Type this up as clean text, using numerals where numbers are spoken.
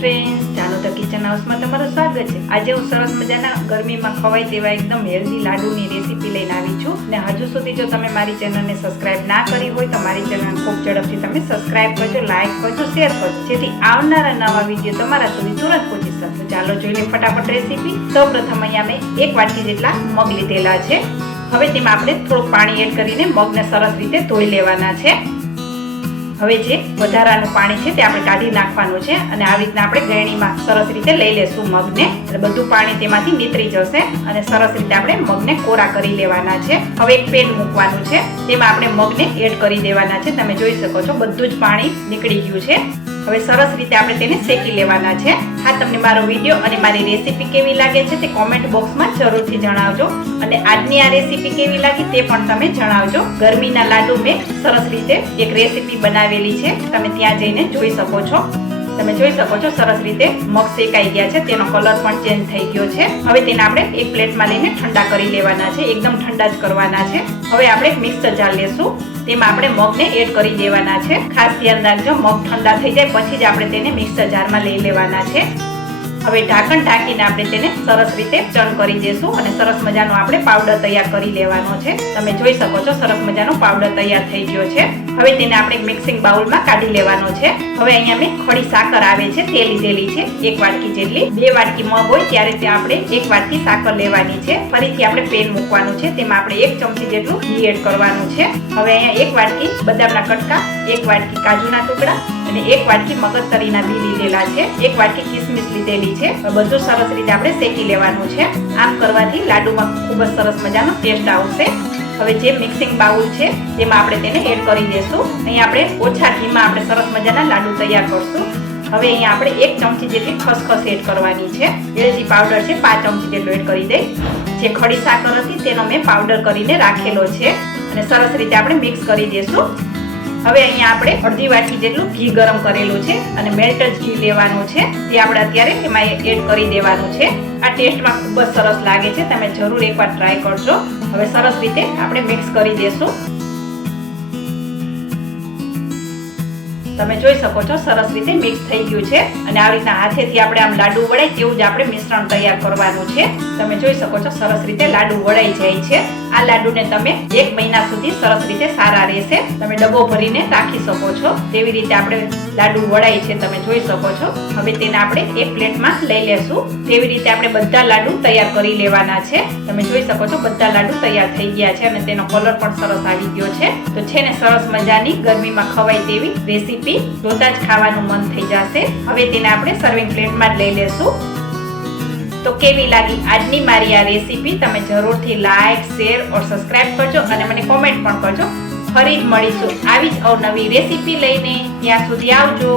Friends, જાનો the kitchen હાઉસમાં તમારું સ્વાગત છે। આજે હું સરસ મજાના ગરમીમાં ખવાય તેવા એકદમ હેલ્ધી લાડુની રેસીપી લઈને આવી છું અને હજુ સુધી જો તમે મારી ચેનલને સબસ્ક્રાઇબ ના કરી હોય તો મારી ચેનલને ખૂબ ઝડપથી તમે સબસ્ક્રાઇબ કરજો, લાઈક કરજો, શેર કરજો, જેથી આવનારા નવા વિડીયો તમારા સુધી તુરંત પહોંચી શકે। તો ચાલો જોઈ લઈએ ફટાફટ રેસીપી। સૌપ્રથમ અહીંયા મેં 1 વાટકી જેટલા મગ લીધેલા છે। હવે તેમાં આપણે થોડું પાણી એડ કરીને મગને સરસ રીતે ધોઈ લેવાના છે। હવે જે વધારાનું પાણી છે તે આપણે કાઢી નાખવાનું છે અને આવી રીતના આપણે ગળણીમાં સરસ રીતે લઈ લેશું મગને, એટલે બધું પાણી તેમાંથી નીતરી જશે અને સરસ રીતે આપણે મગને કોરા કરી લેવાના છે। હવે એક પેન મૂકવાનું છે, તેમાં આપણે મગને એડ કરી દેવાના છે। તમે જોઈ શકો છો બધું જ પાણી નીકળી ગયું છે। હવે સરસ રીતે આપણે તેને શેકી લેવાના છે। હા, તમને મારો વિડીયો અને મારી રેસીપી કેવી લાગે છે તે કોમેન્ટ બોક્સમાં જરૂરથી જણાવજો અને આજની આ રેસીપી કેવી લાગી તે પણ તમે જણાવજો। ગરમીના લાડુ મેં સરસ રીતે એક રેસીપી બનાવેલી છે, તમે ત્યાં જઈને જોઈ શકો છો। તમે જોઈ શકો છો સરસ રીતે મગ શેકાઈ ગયા છે, તેનો કલર પણ ચેન્જ થઈ ગયો છે। હવે તેને આપણે એક પ્લેટમાં લઈને ઠંડા કરી લેવાના છે, એકદમ ઠંડા જ કરવાના છે। હવે આપણે એક મિક્સર જાર લેશું, તેમાં આપણે મગને એડ કરી દેવાના છે। ખાસ ધ્યાન રાખજો, મગ ઠંડા થઈ જાય પછી જ આપણે તેને મિક્સર જારમાં લઈ લેવાના છે। હવે ઢાંકણ ઢાંકીને આપણે તેને સરસ રીતે ચર્ન કરી દેશું અને સરસ મજાનો આપણે પાવડર તૈયાર કરી લેવાનો છે। તમે જોઈ શકો છો સરસ મજાનો પાવડર તૈયાર થઈ ગયો છે। હવે તેને આપણે મિક્સિંગ બાઉલમાં કાઢી લેવાનો છે। હવે અહીંયા મેં ખડી સાકર આવે છે તે લીધેલી છે 1 વાટકી જેટલી। 2 વાટકી મગ હોય ત્યારે તે આપણે 1 વાટકી સાકર લેવાની છે। ફરીથી આપણે પેન મૂકવાનું છે, તેમાં આપણે 1 ચમચી જેટલું ઘી એડ કરવાનું છે। હવે અહીંયા 1 વાટકી બદામના કટકા, 1 વાટકી કાજુના ટુકડા અને 1 વાટકી મગજતરીના બી લીધેલા છે, 1 વાટકી કિસમિસ લીધેલી છે। બધું સરસ રીતે આપણે શેકી લેવાનું છે। આમ કરવાથી લાડુમાં ખૂબ જ સરસ મજાનો ટેસ્ટ આવશે। હવે જે મિક્સિંગ બાઉલ છે તેમાં આપણે તેને એડ કરી દઈશું। અહીં આપણે ઓછા ઘીમાં આપણે સરસ મજાના લાડુ તૈયાર કરશું। હવે અહીંયા આપણે 1 ચમચી જેટલી ખસખસ એડ કરવાની છે। એલચી પાવડર છે 5 ચમચી જેટલો એડ કરી દઈ। જે ખડી સાકર હતી તેનો મેં પાવડર કરીને રાખેલો છે અને સરસ રીતે આપણે મિક્સ કરી દઈશું। હવે અહીંયા આપણે અડધી વાટકી જેટલું ઘી ગરમ કરેલું છે અને મેલ્ટેડ ઘી લેવાનું છે, તે આપણે અત્યારે એમાં એડ કરી દેવાનું છે। આ ટેસ્ટમાં ખૂબ જ સરસ લાગે છે, તમે જરૂર એકવાર ટ્રાય કરજો। હવે સરસ રીતે આપણે મિક્સ કરી દેશું। તમે જોઈ શકો છો સરસ રીતે મિક્સ થઈ ગયું છે અને આવી રીતના હાથેથી આપણે આમ લાડુ વળાય તેવું જ આપણે મિશ્રણ તૈયાર કરવાનું છે। તમે જોઈ શકો છો સરસ રીતે લાડુ વળાઈ જાય છે। આ લાડુને તમે 1 મહિના સુધી સરસ રીતે સારા રહેશે, તમે ડબ્બો ભરીને રાખી શકો છો તેવી રીતે આપણે લાડુ વળાય છે, તમે જોઈ શકો છો। હવે તેને આપણે એક પ્લેટમાં લઈ લેશું। તેવી રીતે આપણે બધા લાડુ તૈયાર કરી લેવાના છે। તમે જોઈ શકો છો બધા લાડુ તૈયાર થઈ ગયા છે અને તેનો કલર પણ સરસ આવી ગયો છે। તો છે ને સરસ મજાની ગરમીમાં ખવાય તેવી રેસીપી, જોતા જ ખાવાનું મન થઈ જશે। હવે તેને આપણે સર્વિંગ પ્લેટમાં જ લઈ લેશું। તો કેવી લાગી આજની મારી આ રેસીપી, તમે જરૂરથી લાઈક, શેર और સબસ્ક્રાઇબ કરજો અને મને કોમેન્ટ પણ કરજો। ફરી જ મળીશું આવી જ અવનવી રેસીપી લઈને, ત્યાં સુધી આવજો।